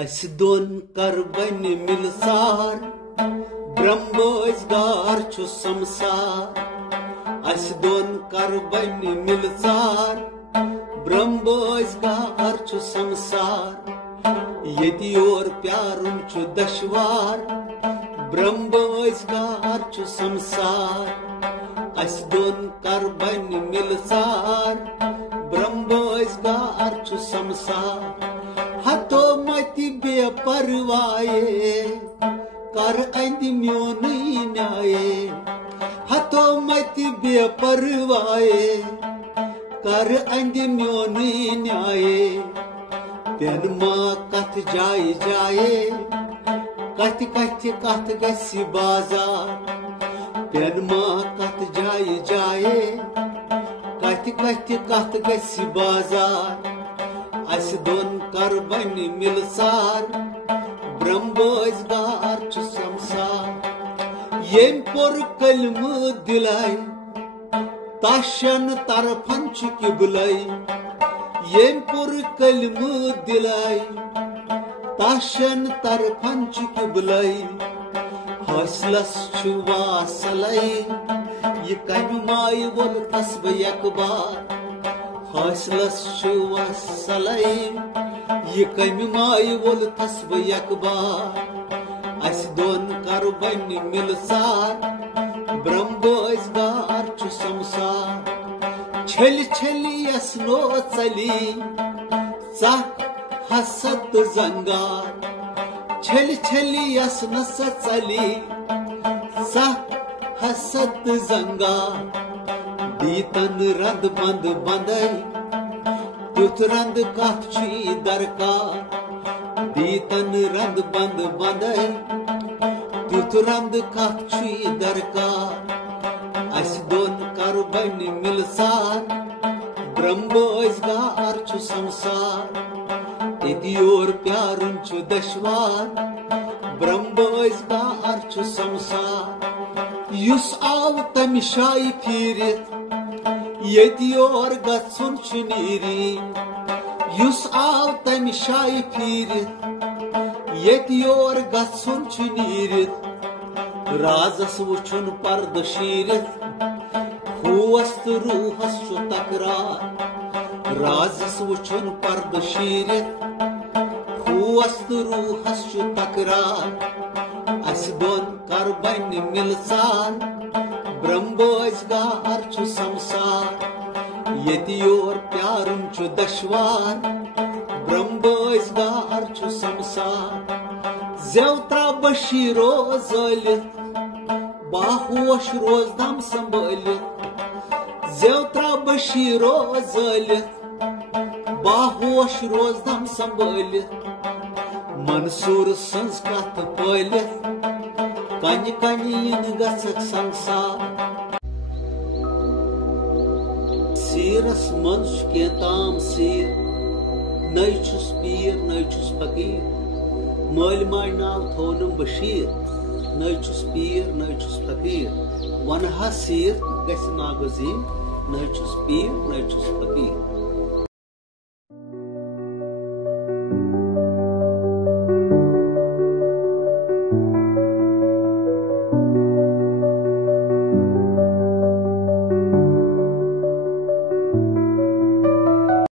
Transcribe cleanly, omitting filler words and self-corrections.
अस दोन कर बन मिलसार ब्रह्मोजगार छु संसार अस दोन कर बन मिलसार ब्रह्मोजगार छु संसार यदि और प्यारुन छु दशवार ब्रह्मोजगार छु संसार अस दोन कर बन मिलसार ब्रह्मोजगार छु संसार हतो मति बेपरवाये कर अंद म्योन न्याये हतो मति बेपरवाये कर अंद म्योन न्याये पेन मा कथ जाए जाए कथ कथ कथ गसी बाजार पेन मा कथ जाए जाए कथ कथ कथ गसी बाजार अस दोन कर बन मिलसार ब्रह्मोजगार छु संसार येम पोर कलम दिलाई ताशन तरफन छु किबलाई येम पोर कलम दिलाई ताशन तरफन छु किबलाई हौसलस छु वासलाई ये कम माय वोल तस्ब यकबार हौसलस छु वासलाई ये कम माय वोल तस्ब यकबार अस दोन कर बन मिलसार ब्रह्मोजगार छु संसार छल छल यसनो चली सख हसत जंगार छल छल यसन चली सख हसत जंगार दीतन रंद बंद बंदई तुथ रंद कथ छी दरकार दीतन रंद बंद बंदई तुथ रंद कथ छी दरकार अस दोन कर बन मिलसार ब्रह्मोजगार छु संसार यदि और प्यारुन छु दशवार ब्रह्मोजगार छु संसार युस आव तमिशाई फिरित यदि और गत्सुन छु नीरी युस आव तमिशाई फिरित यदि और गत्सुन छु नीरित राजस वुछुन पर्द शीरित हुवस्त रूहस छु तकरार राजस वुछुन पर्द शीरित हुवस्त रूहस छु तकरार अस दोन कर बन मिलसार ब्रह्मोजगार छु संसार यदि और प्यारुन छु दशवार ब्रह्मोजगार छु संसार ज़ेवत्रा बशीरो ज़लित बाहोश रोज दम संभलित ज़ेवत्रा बशीरो ज़लित बाहोश रोज दम संभलित मंसूर संस कथ पलित कन कन इन गसक संसार सीरस मंश के ताम सीर नई छुस पीर नई छुस फकीर मल माय नाव थोनम बशीर नई छुस पीर नई छुस फकीर वनहा सीर गस नागजीर नई छुस पीर नई छुस फकीर